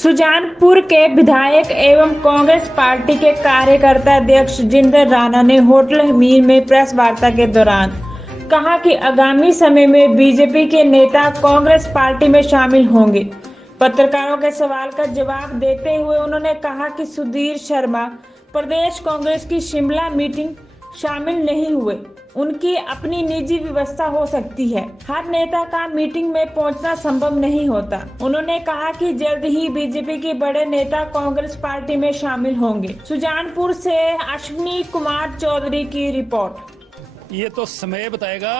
सुजानपुर के विधायक एवं कांग्रेस पार्टी के कार्यकर्ता अध्यक्ष जिंदर राणा ने होटल हमीर में प्रेस वार्ता के दौरान कहा कि आगामी समय में बीजेपी के नेता कांग्रेस पार्टी में शामिल होंगे। पत्रकारों के सवाल का जवाब देते हुए उन्होंने कहा कि सुधीर शर्मा प्रदेश कांग्रेस की शिमला मीटिंग शामिल नहीं हुए। उनकी अपनी निजी व्यवस्था हो सकती है, हर नेता का मीटिंग में पहुंचना संभव नहीं होता। उन्होंने कहा कि जल्द ही बीजेपी के बड़े नेता कांग्रेस पार्टी में शामिल होंगे। सुजानपुर से अश्विनी कुमार चौधरी की रिपोर्ट। ये तो समय बताएगा।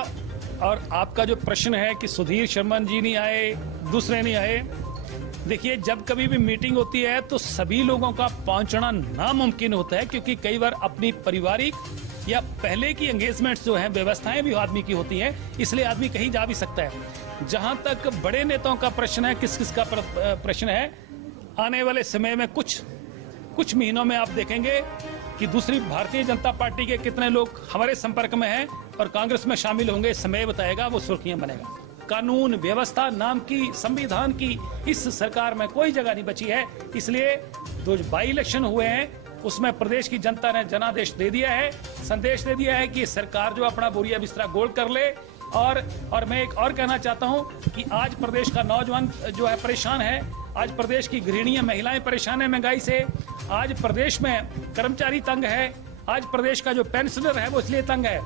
और आपका जो प्रश्न है कि सुधीर शर्मा जी नहीं आए, दूसरे नहीं आए, देखिए जब कभी भी मीटिंग होती है तो सभी लोगों का पहुंचना नामुमकिन होता है, क्योंकि कई बार अपनी पारिवारिक या पहले की एंगेजमेंट्स जो हैं, व्यवस्थाएं भी आदमी की होती हैं, इसलिए आदमी कहीं जा भी सकता है। जहां तक बड़े नेताओं का प्रश्न है, किस किस का प्रश्न है, आने वाले समय में कुछ महीनों में आप देखेंगे कि दूसरी भारतीय जनता पार्टी के कितने लोग हमारे संपर्क में हैं और कांग्रेस में शामिल होंगे। समय बताएगा, वो सुर्खियां बनेगा। कानून व्यवस्था नाम की, संविधान की इस सरकार में कोई जगह नहीं बची है। इसलिए जो बाई इलेक्शन हुए हैं उसमें प्रदेश की जनता ने जनादेश दे दिया है, संदेश दे दिया है कि सरकार जो अपना बोरिया बिस्तरा गोल कर ले। और मैं एक और कहना चाहता हूं कि आज प्रदेश का नौजवान जो है परेशान है, आज प्रदेश की गृहिणियां महिलाएं परेशान है महंगाई से, आज प्रदेश में कर्मचारी तंग है, आज प्रदेश का जो पेंशनर है वो इसलिए तंग है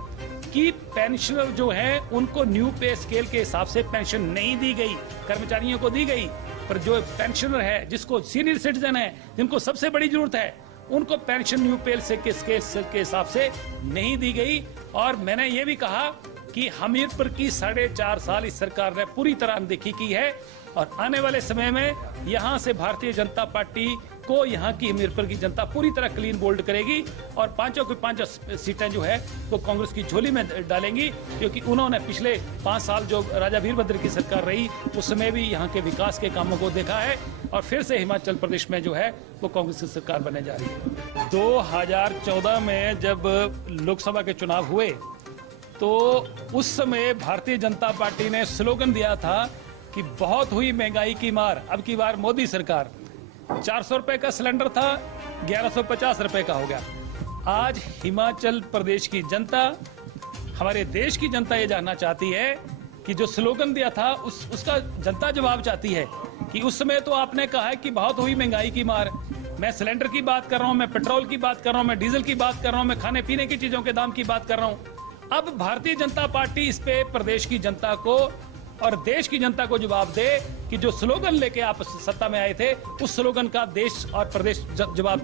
कि पेंशनर जो है उनको न्यू पे स्केल के हिसाब से पेंशन नहीं दी गई। कर्मचारियों को दी गई, पर जो पेंशनर है, जिसको सीनियर सिटीजन है, जिनको सबसे बड़ी जरूरत है, उनको पेंशन न्यू पे के हिसाब से नहीं दी गई। और मैंने ये भी कहा कि हमीरपुर की 4.5 साल इस सरकार ने पूरी तरह अनदेखी की है और आने वाले समय में यहाँ से भारतीय जनता पार्टी को यहाँ की हमीरपुर की जनता पूरी तरह क्लीन बोल्ड करेगी और 5 सीटें जो है वो कांग्रेस की झोली में डालेंगी, क्योंकि उन्होंने पिछले 5 साल जो राजा वीरभद्र की सरकार रही उसमें भी यहाँ के विकास के कामों को देखा है और फिर से हिमाचल प्रदेश में जो है वो कांग्रेस की सरकार बनने जा रही है। 2014 में जब लोकसभा के चुनाव हुए तो उस समय भारतीय जनता पार्टी ने स्लोगन दिया था कि बहुत हुई महंगाई की मार, अब की बार मोदी सरकार। 400 रुपए का सिलेंडर था, 1150 रुपए का हो गया। आज हिमाचल प्रदेश की जनता, हमारे देश की जनता ये जानना चाहती है कि जो स्लोगन दिया था उसका जनता जवाब चाहती है कि उस समय तो आपने कहा है कि बहुत हुई महंगाई की मार। मैं सिलेंडर की बात कर रहा हूं, मैं पेट्रोल की बात कर रहा हूं, मैं डीजल की बात कर रहा हूं, मैं खाने पीने की चीजों के दाम की बात कर रहा हूं। अब भारतीय जनता पार्टी इस पे प्रदेश की जनता को और देश की जनता को जवाब दे कि जो स्लोगन लेके आप सत्ता में आए थे उस स्लोगन का देश और प्रदेश जवाब